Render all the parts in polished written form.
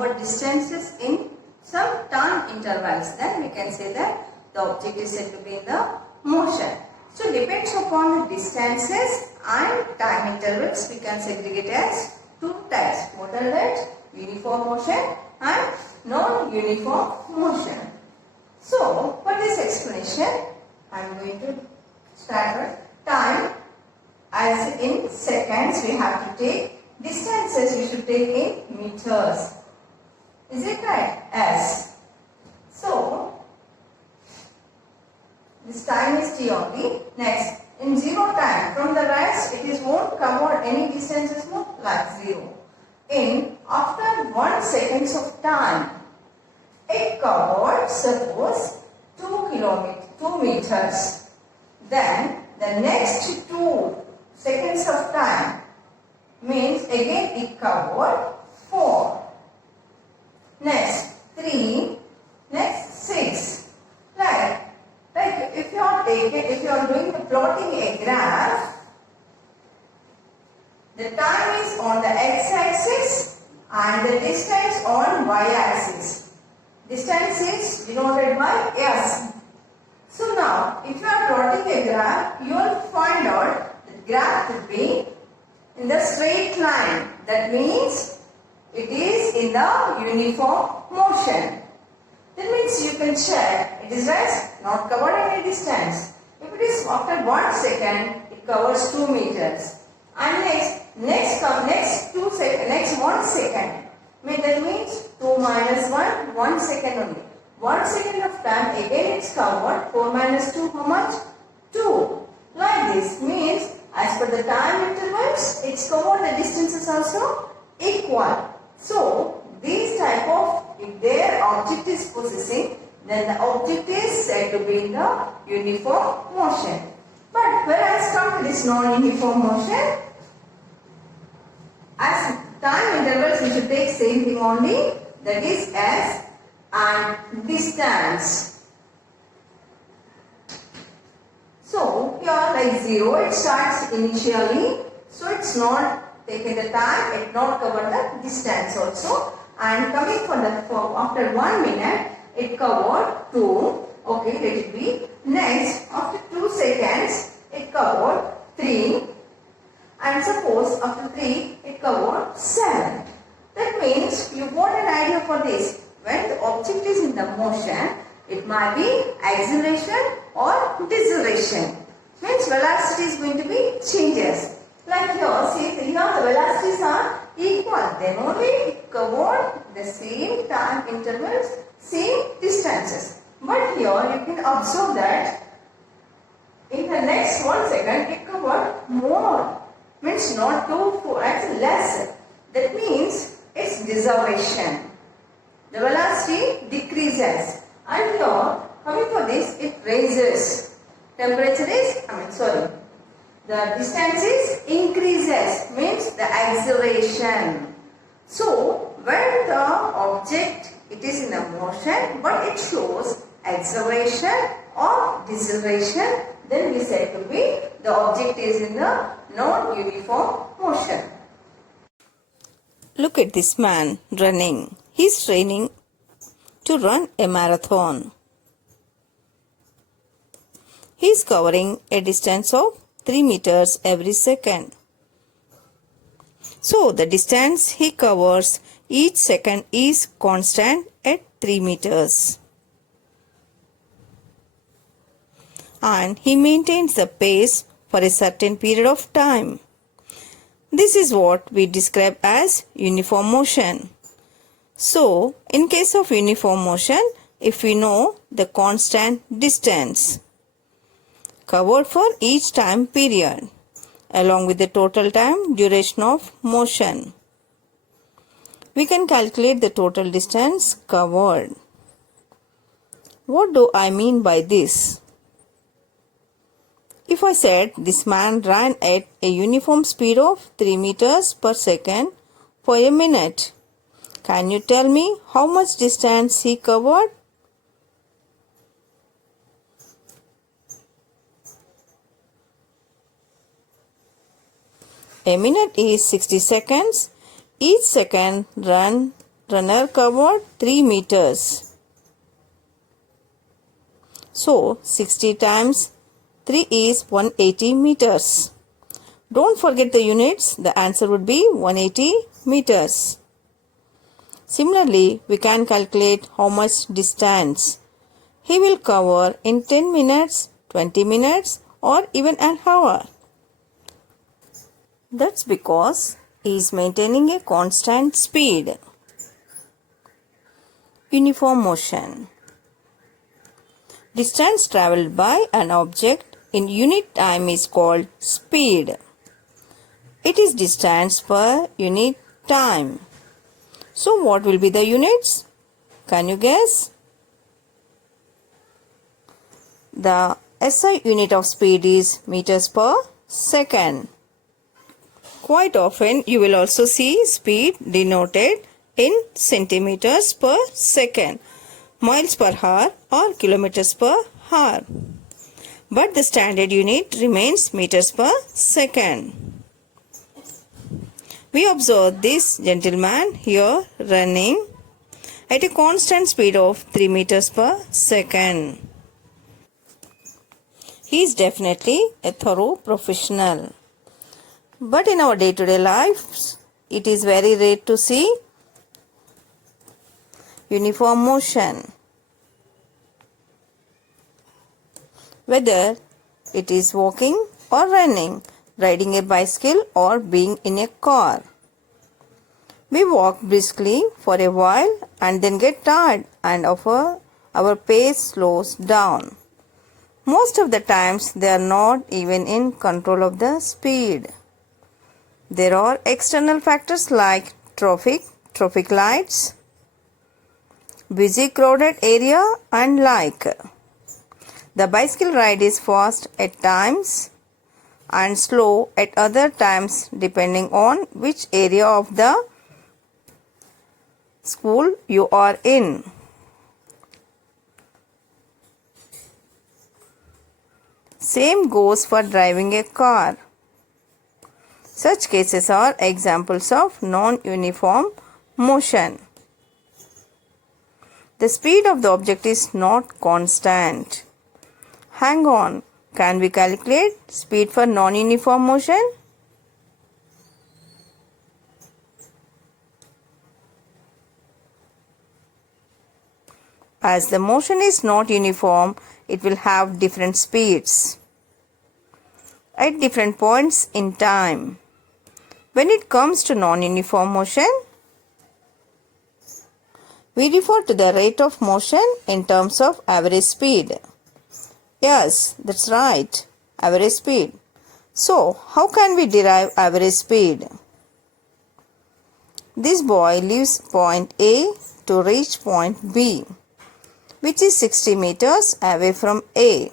covered distances in some time intervals, then we can say that the object is said to be in the motion. So depends upon the distances and time intervals, we can segregate as two types. What are that? Uniform motion and non-uniform motion. So for this explanation, I am going to start with time. As in seconds we have to take, distances we should take in meters. Is it right? Yes. So this time is t only. Next, in 0 time, from the rest it won't cover any distances, no, like 0. In after 1 seconds of time, it covered suppose 2 meters. Then the next 2 seconds of time means again it covered 4. Next 3. Next 6. Like if you are doing the plotting a graph, the time is on the x-axis and the distance on y-axis. Distance is denoted by s. So now, if you are plotting a graph, you will find out the graph will be in the straight line. That means it is in the uniform motion. That means you can check it is not covered any distance. If it is after 1 second, it covers 2 meters. And next 1 second. That means 2 minus 1, 1 second only. 1 second of time, again it's covered. 4 minus 2, how much? 2. Like this means, as per the time intervals, it's covered, the distances also equal. So, these type of, if their object is possessing, then the object is said to be in the uniform motion. But whereas come to this non-uniform motion, as time intervals, we should take same thing only, that is s and distance. So here like 0, it starts initially, so it's not taken the time, it not cover the distance also. And coming after 1 minute, it covered 2. Okay, let it be. Next, after 2 seconds, it covered 3. And suppose after 3, it covered 7. That means you got an idea for this. When the object is in the motion, it might be acceleration or deceleration. Means velocity is going to be changes. Like here, see here the velocities are equal. Then only it covered the same time intervals, same distances. But here you can observe that in the next 1 second it covered more. Means not 2, 4, it's less. That means it's deceleration. The velocity decreases. And here, coming for this, it raises. Temperature is, the distance is increases. Means the acceleration. So, when the object, it is in a motion, but it shows acceleration or deceleration, then we say to be the object is in the non-uniform motion. Look at this man running. He's training to run a marathon. He's covering a distance of 3 meters every second. So the distance he covers each second is constant at 3 meters. And he maintains the pace for a certain period of time. This is what we describe as uniform motion. So, in case of uniform motion, if we know the constant distance covered for each time period, along with the total time duration of motion, we can calculate the total distance covered. What do I mean by this? If I said this man ran at a uniform speed of 3 meters per second for a minute, can you tell me how much distance he covered? A minute is 60 seconds. Each second run runner covered 3 meters. So 60 times 3 is 180 meters. Don't forget the units. The answer would be 180 meters. Similarly, we can calculate how much distance he will cover in 10 minutes, 20 minutes or even an hour. That's because he is maintaining a constant speed. Uniform motion. Distance travelled by an object in unit time is called speed. It is distance per unit time. So what will be the units? Can you guess? The SI unit of speed is meters per second. Quite often you will also see speed denoted in centimeters per second, miles per hour or kilometers per hour. But the standard unit remains meters per second. We observe this gentleman here running at a constant speed of 3 meters per second. He is definitely a thorough professional. But in our day-to-day lives, it is very rare to see uniform motion. Whether it is walking or running, riding a bicycle or being in a car. We walk briskly for a while and then get tired and our pace slows down. Most of the times they are not even in control of the speed. There are external factors like traffic lights, busy crowded area and like. The bicycle ride is fast at times and slow at other times depending on which area of the school you are in. Same goes for driving a car. Such cases are examples of non-uniform motion. The speed of the object is not constant. Hang on. Can we calculate speed for non-uniform motion? As the motion is not uniform, it will have different speeds at different points in time. When it comes to non-uniform motion, we refer to the rate of motion in terms of average speed. Yes, that's right, average speed. So, how can we derive average speed? This boy leaves point A to reach point B, which is 60 meters away from A.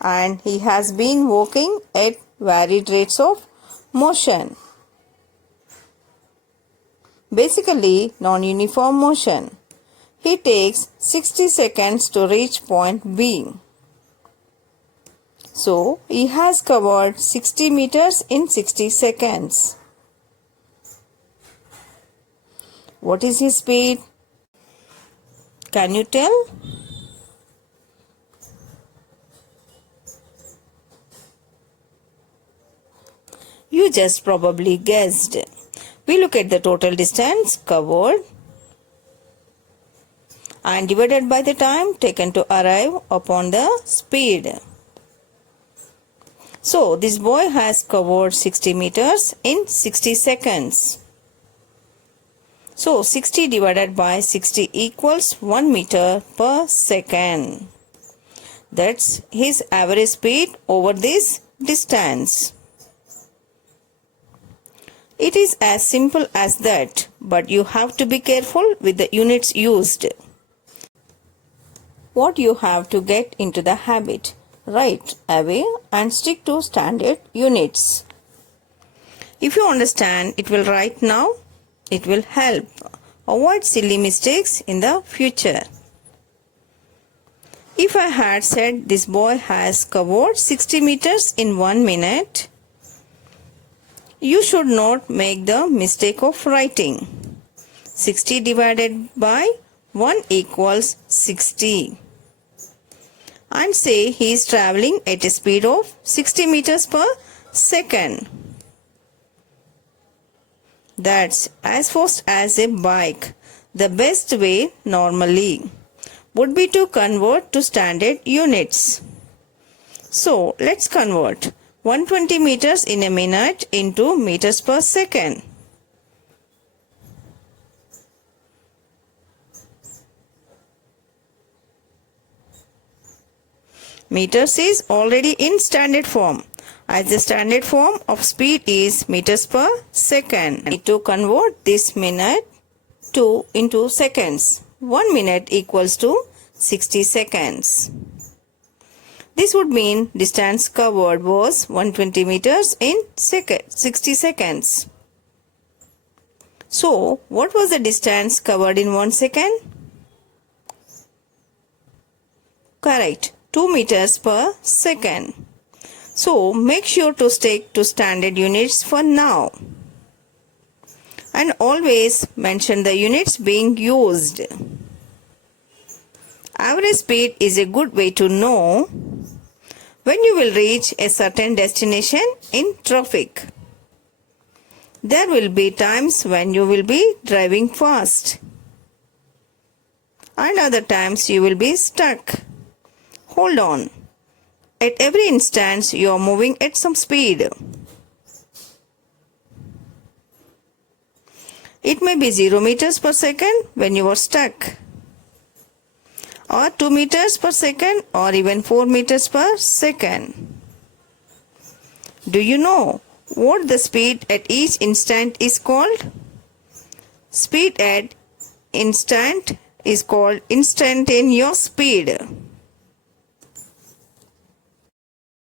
And he has been walking at varied rates of motion. Basically, non-uniform motion. He takes 60 seconds to reach point B. So, he has covered 60 meters in 60 seconds. What is his speed? Can you tell? You just probably guessed. We look at the total distance covered and divided by the time taken to arrive upon the speed. So, this boy has covered 60 meters in 60 seconds. So, 60 divided by 60 equals 1 meter per second. That's his average speed over this distance. It is as simple as that, but you have to be careful with the units used. What you have to get into the habit right away and stick to standard units. If you understand it will right now, it will help avoid silly mistakes in the future. If I had said this boy has covered 60 meters in 1 minute, you should not make the mistake of writing 60 divided by 1 equals 60. And say he is traveling at a speed of 60 meters per second. That's as fast as a bike. The best way normally would be to convert to standard units. So let's convert 120 meters in a minute into meters per second. Meters is already in standard form, as the standard form of speed is meters per second. I need to convert this minute into seconds. 1 minute equals to 60 seconds. This would mean distance covered was 120 meters in 60 seconds. So, what was the distance covered in 1 second? Correct, 2 meters per second. So, make sure to stick to standard units for now. And always mention the units being used. Average speed is a good way to know when you will reach a certain destination in traffic. There will be times when you will be driving fast, and other times you will be stuck. Hold on. At every instant you are moving at some speed. It may be 0 meters per second when you are stuck, or 2 meters per second, or even 4 meters per second. Do you know what the speed at each instant is called? Speed at instant is called instantaneous speed.